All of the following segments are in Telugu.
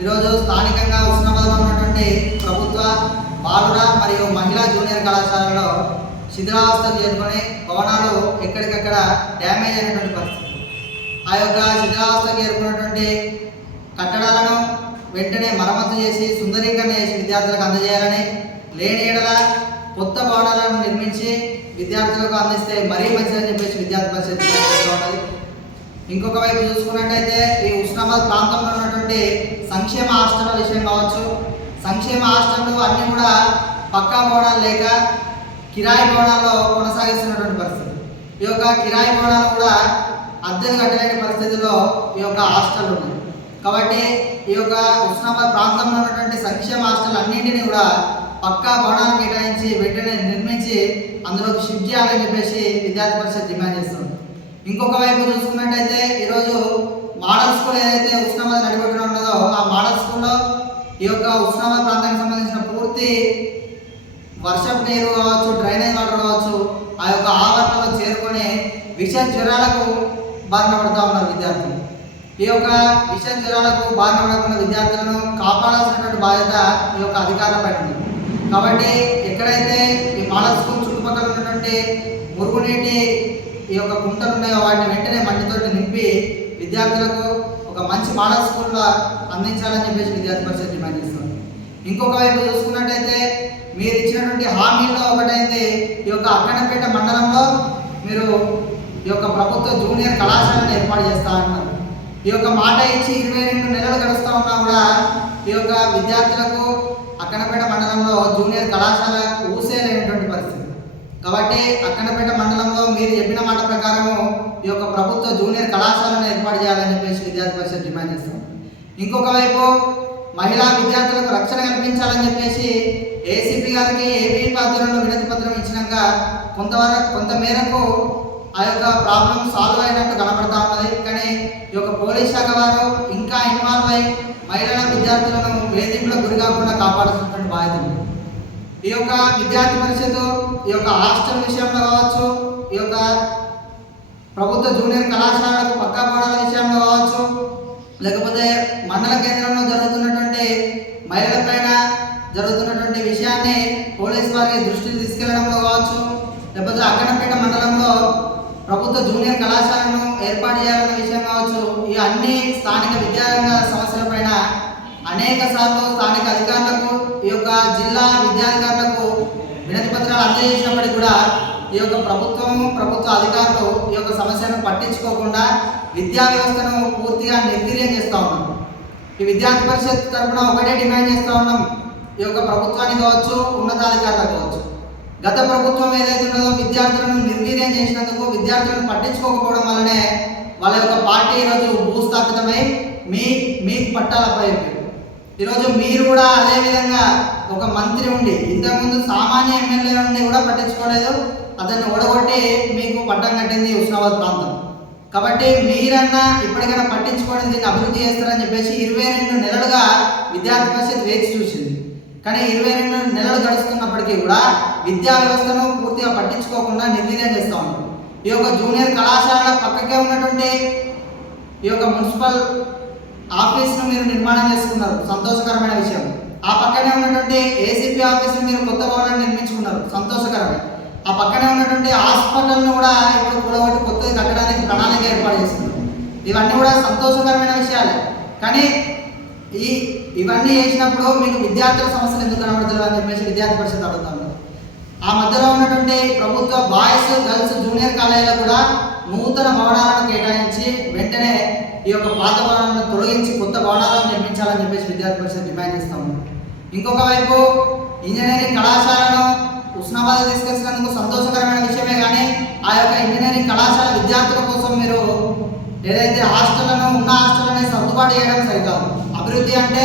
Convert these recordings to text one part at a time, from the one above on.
ఈరోజు స్థానికంగా ఉస్నాబాద్లో ఉన్నటువంటి ప్రభుత్వ బాలుర మరియు మహిళా జూనియర్ కళాశాలలో శిథిలావస్థకు చేరుకొని భవనాలు ఎక్కడికక్కడ డ్యామేజ్ అయినటువంటి పరిస్థితి. ఆ యొక్క శిథిలావస్థకు చేరుకున్నటువంటి కట్టడాలను వెంటనే మరమ్మతు చేసి సుందరీకరణ చేసి విద్యార్థులకు అందజేయాలని, లేని ఏడల కొత్త భవనాలను నిర్మించి విద్యార్థులకు అందిస్తే మరీ మంచిదని చెప్పేసి విద్యార్థి పరిషత్ ఉన్నది. ఇంకొక వైపు చూసుకున్నట్టయితే ఈ ఉస్నాబాద్ ప్రాంతంలో ఉన్నటువంటి సంక్షేమ హాస్టళ్ల విషయం కావచ్చు, సంక్షేమ హాస్టళ్ళు అన్నీ కూడా పక్కా భవనాలు లేక కిరాయి భవనాల్లో కొనసాగిస్తున్నటువంటి పరిస్థితి. ఈ యొక్క కిరాయి భవనాలు కూడా అద్దెలు కట్టలేని పరిస్థితుల్లో ఈ యొక్క హాస్టల్ ఉన్నాయి. కాబట్టి ఈ యొక్క ఉస్నాబాద్ ప్రాంతంలో ఉన్నటువంటి సంక్షేమ హాస్టల్ అన్నింటినీ కూడా పక్కా భవనాలు కేటాయించి వెంటనే నిర్మించి అందులోకి షిఫ్ట్ చేయాలని చెప్పేసి విద్యార్థి పరిషత్ డిమాండ్ చేస్తుంది. ఇంకొక వైపు చూసుకున్నట్టయితే ఈరోజు మోడల్ స్కూల్ ఏదైతే ఉస్నాబాద్ నడిబొట్టున ఉన్నదో ఆ మోడల్ స్కూల్లో ఈ యొక్క ఉస్నాబాద్ ప్రాంతానికి సంబంధించిన పూర్తి వర్షపు నీరు కావచ్చు, డ్రైనేజ్ వాటర్ కావచ్చు ఆ యొక్క ఆవరణలో చేరుకొని విష జ్వరాలకు బారిన పడుతూ ఉన్నారు విద్యార్థులు. ఈ యొక్క విష జ్వరాలకు బారిన పడకుండా విద్యార్థులను కాపాడాల్సినటువంటి బాధ్యత ఈ యొక్క అధికారులపై ఉంది. కాబట్టి ఎక్కడైతే ఈ మోడల్ స్కూల్ చుట్టుపక్కల ఉన్నటువంటి మురుగునీటి ఈ యొక్క కుంటలు ఉన్నాయో వాటిని వెంటనే మట్టితోటి నింపి విద్యార్థులకు ఒక మంచి మోడల్ స్కూల్లో అందించాలని చెప్పేసి విద్యార్థి పరిషత్ డిమాండ్ చేస్తుంది. ఇంకొక వైపు చూసుకున్నట్టయితే మీరు ఇచ్చినటువంటి హామీల్లో ఒకటైంది ఈ యొక్క అక్కన్నపేట మండలంలో మీరు ఈ యొక్క ప్రభుత్వ జూనియర్ కళాశాలను ఏర్పాటు చేస్తా ఉన్నారు. ఈ యొక్క మాట ఇచ్చి 22 నెలలు గడుస్తూ ఉన్నా కూడా ఈ యొక్క విద్యార్థులకు అక్కన్నపేట మండలంలో జూనియర్ కళాశాల ఊసేలేనటువంటి పరిస్థితి. కాబట్టి అక్కన్నపేట మండలంలో మీరు చెప్పిన మాట ప్రకారము ఈ యొక్క ప్రభుత్వ జూనియర్ కళాశాలను ఏర్పాటు చేయాలని చెప్పేసి విద్యార్థి పరిషత్ డిమాండ్ చేస్తాం. ఇంకొక వైపు మహిళా విద్యార్థులకు రక్షణ కల్పించాలని చెప్పేసి ఏసీపీ గారికి ఏపీ ఆధ్వర్యంలో వినతి పత్రం ఇచ్చినాక కొంత మేరకు ఆ యొక్క ప్రాబ్లం సాల్వ్ అయినట్టు కనబడతా ఉన్నది. కానీ ఈ యొక్క పోలీస్ శాఖ వారు ఇంకా ఇన్వాల్వ్ అయి మహిళల విద్యార్థులను వేధింపులకు గురి కాకుండా కాపాడాల్సినటువంటి బాధ్యత ఉంది. ఈ యొక్క విద్యార్థి పరిషత్ ఈ యొక్క హాస్టల్ విషయంలో కావచ్చు, ఈ యొక్క ప్రభుత్వ జూనియర్ కళాశాలకు పక్కా భవనాల విషయంలో కావచ్చు, లేకపోతే మండల కేంద్రంలో జరుగుతున్నటువంటి మహిళలపైన జరుగుతున్నటువంటి విషయాన్ని పోలీస్ వారికి దృష్టికి తీసుకెళ్లడంలో కావచ్చు, లేకపోతే అక్కన్నపేట మండలంలో ప్రభుత్వ జూనియర్ కళాశాలను ఏర్పాటు చేయాలన్న విషయం కావచ్చు, ఈ అన్ని స్థానిక విద్యారంగ సమస్యలపైన అనేక సార్లు స్థానిక అధికారులకు ఈ యొక్క జిల్లా విద్యాధికారులకు వినతి పత్రాలు అందజేసినప్పటికీ కూడా ఈ యొక్క ప్రభుత్వ అధికారులు ఈ యొక్క సమస్యను పట్టించుకోకుండా విద్యా వ్యవస్థను పూర్తిగా నిర్వీర్యం చేస్తూ ఉన్నాం. ఈ విద్యార్థి పరిషత్ తరఫున ఒకటే డిమాండ్ చేస్తూ ఉన్నాం, ఈ యొక్క ప్రభుత్వానికి కావచ్చు, ఉన్నతాధికారులకు కావచ్చు. గత ప్రభుత్వం ఏదైతే ఉన్నదో విద్యార్థులను నిర్వీర్యం చేసినందుకు, విద్యార్థులను పట్టించుకోకపోవడం వల్లనే వాళ్ళ యొక్క పార్టీ ఈరోజు భూస్థాపితమై మీకు పట్టాలపై ఈరోజు మీరు కూడా అదేవిధంగా ఒక మంత్రి ఉండి ఇంతకుముందు సామాన్య ఎమ్మెల్యే నుండి కూడా పట్టించుకోలేదు, అతన్ని ఓడగొట్టి మీకు పట్టం కట్టింది ఉస్నాబాద్ ప్రాంతం. కాబట్టి మీరన్నా ఇప్పటికైనా పట్టించుకోవడం దీన్ని అభివృద్ధి చేస్తారని చెప్పేసి 22 నెలలుగా విద్యార్థి పరిషత్ వేచి చూసింది. కానీ 22 నెలలు గడుస్తున్నప్పటికీ కూడా విద్యా వ్యవస్థను పూర్తిగా పట్టించుకోకుండా నిర్వీర్యం చేస్తూ ఉన్నారు. ఈ యొక్క జూనియర్ కళాశాల పక్కకే ఉన్నటువంటి ఈ యొక్క మున్సిపల్ ఆఫీస్ను మీరు నిర్మాణం చేసుకున్నారు, సంతోషకరమైన విషయం. ఆ పక్కనే ఉన్నటువంటి ఏసీపీ ఆఫీస్ను మీరు కొత్త భవనాన్ని నిర్మించుకున్నారు, సంతోషకరమే. ఆ పక్కనే ఉన్నటువంటి హాస్పిటల్ను కూడా ఇప్పుడు కూడగొట్టి కొత్తది కట్టడానికి ప్రణాళిక ఏర్పాటు చేస్తున్నారు. ఇవన్నీ కూడా సంతోషకరమైన విషయాలే. కానీ ఇవన్నీ చేసినప్పుడు మీకు విద్యార్థుల సమస్యలు ఎందుకు కనబడుతుంది అని చెప్పేసి విద్యార్థి పరిషత్ అడుగుతాను. ఆ మధ్యలో ఉన్నటువంటి ప్రభుత్వ బాయ్స్ గర్ల్స్ జూనియర్ కాలేజీలో కూడా నూతన భవనాలను కేటాయించి వెంటనే ఈ యొక్క పాత భవనాలను తొలగించి కొత్త భవనాలను నిర్మించాలని చెప్పేసి విద్యార్థి పరిషత్ డిమాండ్ చేస్తాము. ఇంకొక వైపు ఇంజనీరింగ్ కళాశాలను ఉస్నాబాద్ తీసుకొచ్చినందుకు సంతోషకరమైన విషయమే. కానీ ఆ యొక్క ఇంజనీరింగ్ కళాశాల విద్యార్థుల కోసం మీరు ఏదైతే హాస్టళ్లను ఉన్న హాస్టల్ని సర్దుబాటు చేయడం సరికాదు. అభివృద్ధి అంటే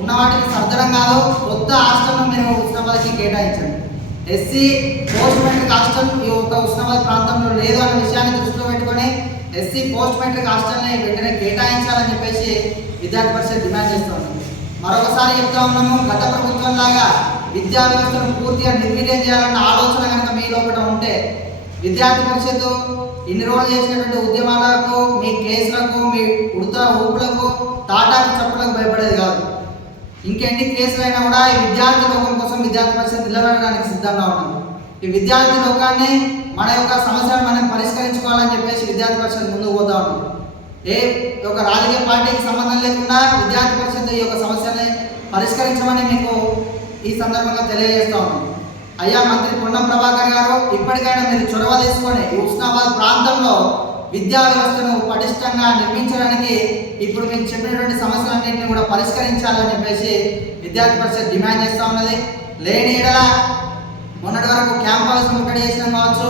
ఉన్న వాటిని సర్దడం కాదు, కొత్త హాస్టల్ను మీరు ఉస్నాబాద్కి కేటాయించండి. ఎస్సీ పోస్ట్ మెట్రిక్ హాస్టల్ ఈ యొక్క ఉస్నాబాద్ ప్రాంతంలో లేదు అన్న విషయాన్ని దృష్టిలో పెట్టుకొని ఎస్సీ పోస్ట్ మెట్రిక్ హాస్టల్ని వెంటనే కేటాయించాలని చెప్పేసి విద్యార్థి పరిషత్ డిమాండ్ చేస్తూ ఉన్నాం. మరొకసారి చెప్తా ఉన్నాము, గత ప్రభుత్వం లాగా విద్యా వ్యవస్థను పూర్తిగా నిర్వీర్యం చేయాలన్న ఆలోచన కనుక మీ లోపల ఉంటే విద్యార్థి పరిషత్ ఇన్ని రోజులు చేసినటువంటి ఉద్యమాలకు, మీ కేసులకు, మీ ఉడత ఊపులకు, తాటాకు చప్పులకు భయపడేది కాదు. ఇంకెన్ని కేసులైనా కూడా ఈ విద్యార్థి లోకం కోసం విద్యార్థి పరిషత్ నిలబడడానికి సిద్ధంగా ఉన్నాం. ఈ విద్యార్థి లోకాన్ని మన యొక్క సమస్యలను మనం పరిష్కరించుకోవాలని చెప్పేసి విద్యార్థి పరిషత్ ముందుకు పోతా ఉన్నాం. ఏ ఒక రాజకీయ పార్టీకి సంబంధం లేకుండా విద్యార్థి పరిషత్ ఈ యొక్క సమస్యని పరిష్కరించమని మీకు ఈ సందర్భంగా తెలియజేస్తా ఉన్నాం. అయ్యా మంత్రి పొన్నం ప్రభాకర్ గారు, ఇప్పటికైనా మీరు చొరవ తీసుకొని ఈ హుస్నాబాద్ ప్రాంతంలో విద్యా వ్యవస్థను పటిష్టంగా నిర్మించడానికి ఇప్పుడు మీకు చెప్పినటువంటి సమస్యలన్నింటినీ కూడా పరిష్కరించాలని చెప్పేసి విద్యార్థి పరిషత్ డిమాండ్ చేస్తూ ఉన్నది. లేని ఎడల మొన్నటి వరకు క్యాంపస్ ముట్టడి చేసిన కావచ్చు,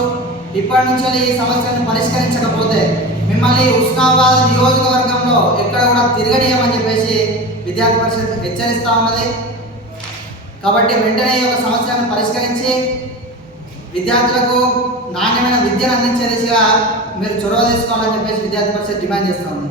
ఇప్పటి నుంచి ఈ సమస్యలను పరిష్కరించకపోతే మిమ్మల్ని హుస్నాబాద్ నియోజకవర్గంలో ఎక్కడ కూడా తిరగనీయమని చెప్పేసి విద్యార్థి పరిషత్ హెచ్చరిస్తూ ఉన్నది. కాబట్టి వెంటనే ఈ యొక్క సమస్యలను పరిష్కరించి విద్యార్థులకు నాణ్యమైన విద్యను అందించే దిశగా మీరు చొరవ తీసుకోవాలని చెప్పేసి విద్యార్థి పరిషత్ డిమాండ్ చేస్తూ ఉంది.